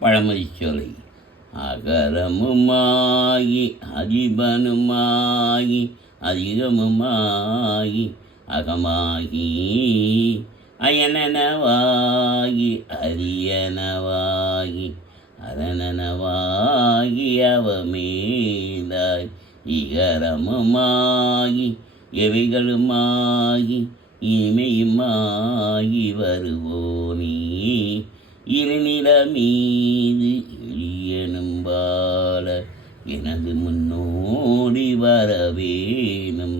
பழமொழி சொலை. அகரமுமாகி அதிபனுமாகி அதிகமுமாகி அகமாகி அயனனவாகி அரியனவாகி அரணனவாகி அவமேதாய் இகரமுமாகி எவைகளுமாகி இனிமையுமாகி வருவோனே இருநில மீது எளியனும்பால எனது முன்னோடி வரவேணும்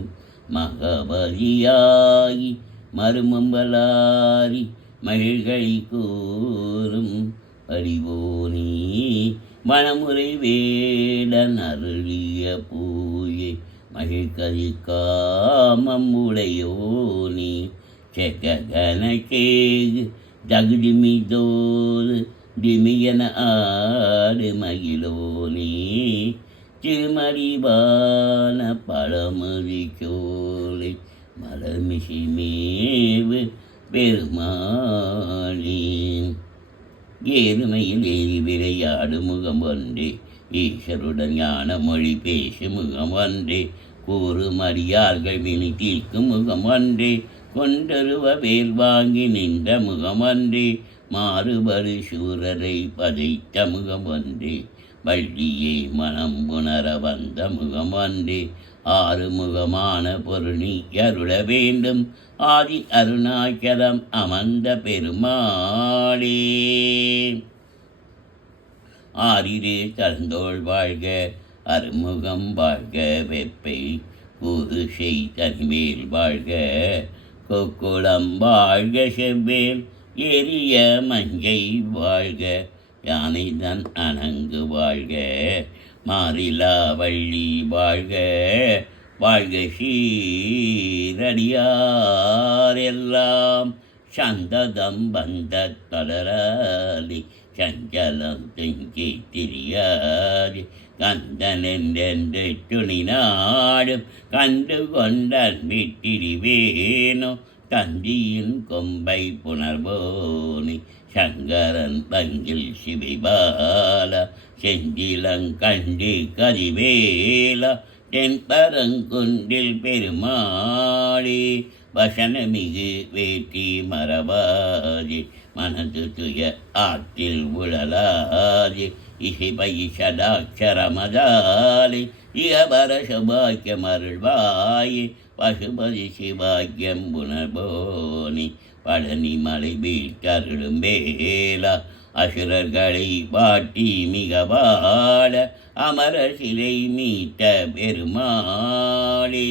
மகபலியாகி மருமம்பலாரி மகிழ்களை கூறும் அறிவோனே மனமுறை வேடன் அருளிய பூயை மகிழ்கதி காமம் உடையோனே செக்ககனக்கேகு தகுடிமிதோடு திமியன ஆடு மகிழோனே திருமறிவான பழமொழி சோலை மலர்மிசை மேவு பெருமாளே ஏறுமையில் ஏறி விளையாடு முகம் ஒன்றே ஈஸ்வருடன் ஞான மொழி பேசும் முகம் ஒன்றே கூறும் அறியார்கள் வினி தீர்க்கும் முகம் ஒன்றே கொண்டருவ வேல் வாங்கி நின்ற முகம் ஒன்றே மாறுபடு சூரரை பதைத்த முகம் ஒன்றே வள்ளியை மனம் உணர வந்த முகம் ஒன்றே ஆறுமுகமான பொருளி அருள வேண்டும் ஆதி அருணாச்சலம் அமர்ந்த பெருமாளே ஆரிரே தந்தோள் வாழ்க அருமுகம் வாழ்க வெப்பை கூறு செய் தனிமேல் வாழ்க கொக்குளம் வாழ்க செவ்வேல் எரிய மஞ்சை வாழ்க யானை தன் அணங்கு வாழ்க மாறிலா வள்ளி வாழ்க வாழ்க சீரடியார் எல்லாம் சந்ததம் வந்த தொடராலி சஞ்சலம் தெஞ்சி திரியாது கந்தனென்றென்று துணிநாடும் கண்டு கொண்டான் விட்டிரிவேனோ தந்தியின் கொம்பை புணர்வோனி சங்கரன் பங்கில் சிவிபால செஞ்சிலங்கண்டி கதிவேலா தென்பரங்குன்றில் பெருமாளே வசனமிகு வேட்டி மரபாதி மனது துய ஆற்றில் உழலாதி இசைபை சதாட்சரமதாலை இகபர சபாக்கியம் அருள்வாயே பசுபதி சிவாக்கியம் புனர்போனி பழனி மலை வீட்டருளும் வேலா அசுரர்களை வாட்டி மிக வாழ அமர சிலை மீட்ட பெருமாளே.